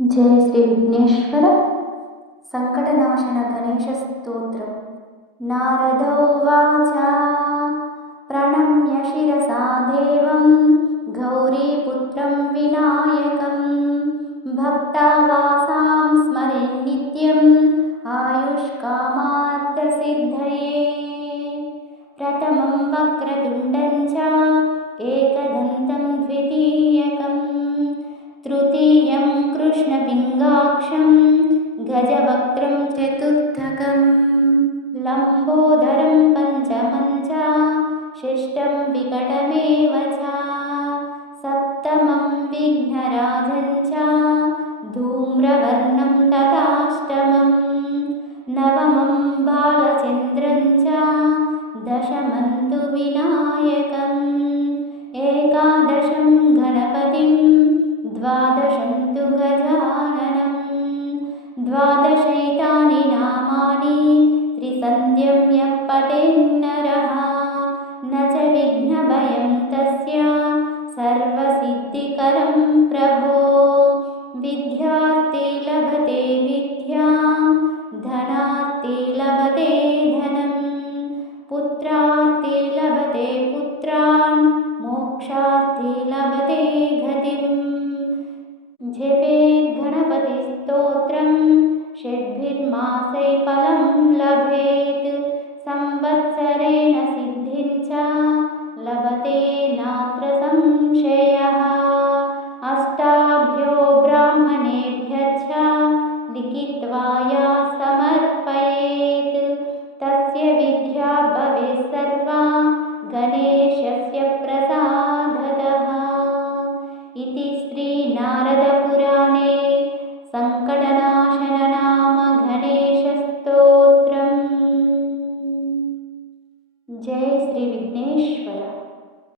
जय श्री विघ्नेश्वर संकटनाशन गणेशस्तोत्रम्। नारदोवाच प्रणम्य शिरसा देवं गौरीपुत्रं विनायकं भक्तावासां स्मरेन् नित्यम् आयुष्कामार्थसिद्धये। प्रथमं वक्रतुण्डं च एकदन्तं द्वितीयकं तृतीयं कृष्णपिङ्गाक्षं गजवक्त्रं चतुर्थकं लम्बोदरं पञ्चमं च षष्ठं विकटमेव च सप्तमं विघ्नराजं च धूम्रवर्णं तथाष्टमं नवमं बालचन्द्रं च दशमं तु विनायकम् एकादशं गणपतिं द्वादशं तु गजाननं द्वादशैतानि नामानि त्रिसन्ध्यं यः पठेन्नरः न च विघ्नभयं तस्य सर्वसिद्धिकरं प्रभो। विद्यार्थी लभते विद्यां धनार्थी लभते धनं पुत्रार्थी लभते पुत्रान् मोक्षार्थी लभते गतिम्। जपेत् गणपतिस्तोत्रं षड्भिर्मासै फलं लभेत् संवत्सरेण सिद्धिं च लभते नात्र संशयः। अष्टाभ्यो ब्राह्मणेभ्यश्च लिखित्वा या समर्पयेत् तस्य विद्या भवेत् सर्वा गणेशस्य प्रसादतः। इति श्रीनारदपुराणे संकटनाशन नाम गणेशस्तोत्रम्। जय श्री विघ्नेश्वर।